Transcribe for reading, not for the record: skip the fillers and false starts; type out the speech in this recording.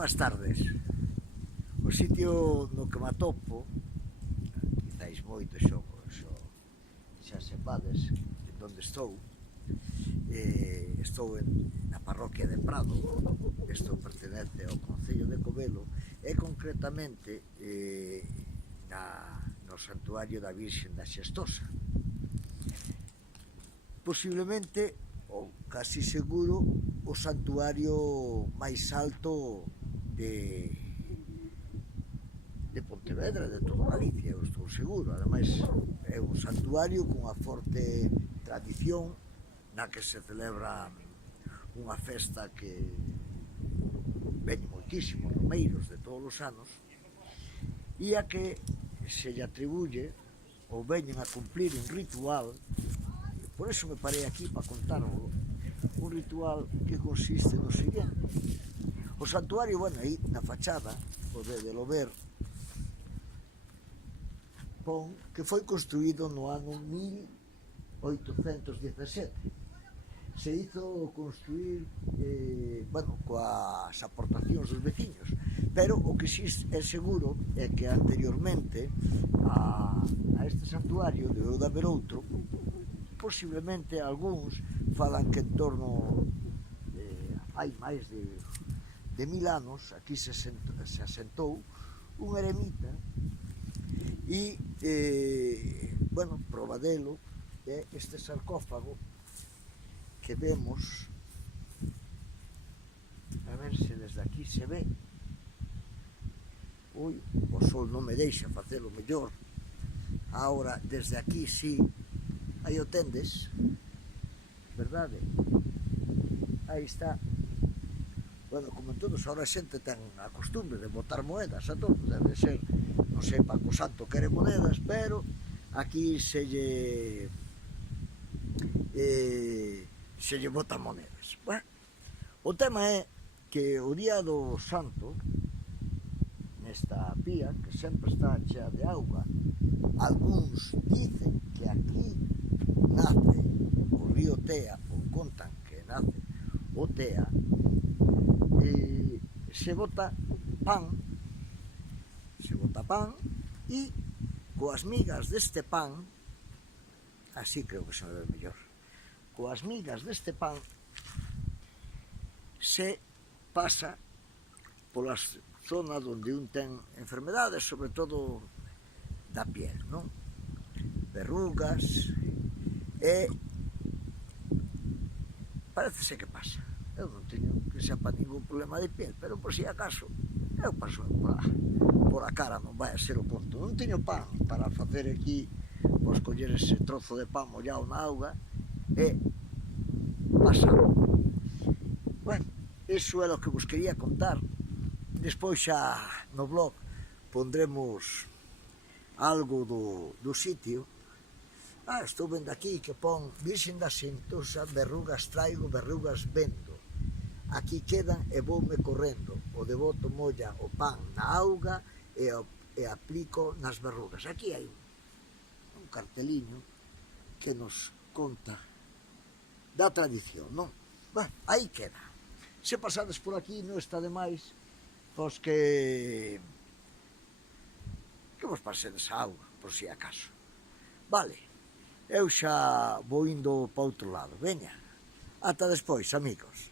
Boas tardes. O sitio no que me atopo, quizáis moito xa sepades onde estou. Estou na parroquia de Prado. Isto pertenece ao concello de Covelo e concretamente no santuario da Virxen da Xestosa. Posiblemente, ou casi seguro, o santuario máis alto de Pontevedra, de toda Galicia, eu estou seguro. Ademais, é un santuario cunha forte tradición na que se celebra unha festa que veñen moitísimos romeiros de todos os anos e a que se lle atribuye ou veñen a cumplir un ritual. Por eso me parei aquí para contarvos un ritual que consiste no seguinte. O santuario, bueno, aí na fachada, podedelo ver, pon que foi construído no ano 1817. Se hizo construir, bueno, coas aportacións dos veciños, pero o que sí é seguro é que anteriormente a este santuario debeu de haber outro. Posiblemente algúns falan que en torno hai máis de 1000 anos aquí se asentou un eremita e, bueno, proba delo é este sarcófago que vemos, a ver se desde aquí se ve. Ui, o sol non me deixa facelo mellor. Agora, desde aquí sí, aí o tendes, verdade? Aí está. Bueno, como todos, ahora a xente ten a costumbre de botar moedas a todos, debe ser, non sei para que o santo quere moedas, pero aquí se lle botan monedas. Bueno, o tema é que o día do santo, nesta pía, que sempre está chea de auga, algúns dicen que aquí nace o río Tea, ou contan que nace o Tea, se bota pan e coas migas deste pan, así creo que se me ve mellor, coas migas deste pan se pasa polas zonas onde un ten enfermedades, sobre todo da piel, non? Verrugas, e parece que pasa. Eu non teño que sepa ningún problema de piel, pero por si acaso eu paso por a cara, non vai a ser o punto. Non teño pan para facer aquí, pois coller ese trozo de pan mollado na auga e pasar. Bueno, iso é o que vos quería contar. Despois xa no blog pondremos algo do sitio. Estou vendo aquí que pon Virxen da Xestosa, verrugas traigo, verrugas vendo. Aquí quedan e voume correndo. O devoto molla o pan na auga e aplico nas verrugas. Aquí hai un carteliño que nos conta da tradición, non? Bueno, aí queda. Se pasades por aquí non está de máis, pois que vos pasedes a auga, por si acaso. Vale, eu xa vou indo para outro lado. Veña, ata despois, amigos.